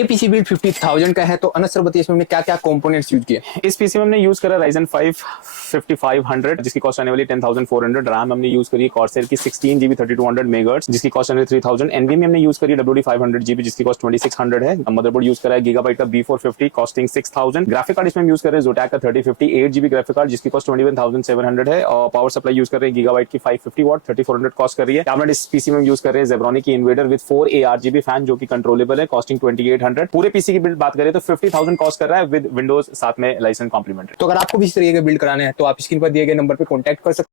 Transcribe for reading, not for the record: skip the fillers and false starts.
ये PC build 50,000 का है, तो अनस सर बताइए इसमें हमने क्या क्या कंपोनेंट्स यूज किए। इस पीसी में हमने यूज करा Ryzen 5 5500 जिसकी कॉस्ट आने वाली 10,400। रैम हमने यूज करी Corsair की 16GB 3200 मेगाहर्ट्ज जिसकी कॉस्ट आने वाली 3000। एनवीएमई हमने यूज करी WD 500GB जिसकी कॉस्ट 2600 है। मदरबोर्ड यूज करा है Gigabyte का B450 कॉस्टिंग 6000। ग्राफिक कार्ड इसमें यूज कर रहे हैं Zotac का 3050 8GB ग्राफिक कार्ड जिसकी कॉस्ट 21700 है। और पावर सप्लाई यूज कर रहे हैं Gigabyte की 550 वाट 3400 कॉस्ट कर रही है। कैबिनेट इस पीसी में यूज कर रहे हैं Zebroni की Invader विद 4 ARGB फैन जो कि कंट्रोलेबल है, कॉस्टिंग 2800। पूरे पीसी की बिल्ड बात करें तो 50,000 कॉस्ट कर रहा है विद विंडोज साथ में लाइसेंस कॉम्प्लीमेंट्री। तो अगर आपको भी इस तरीके के बिल्ड कराने हैं तो आप स्क्रीन पर दिए गए नंबर पे कॉन्टैक्ट कर सकते हैं।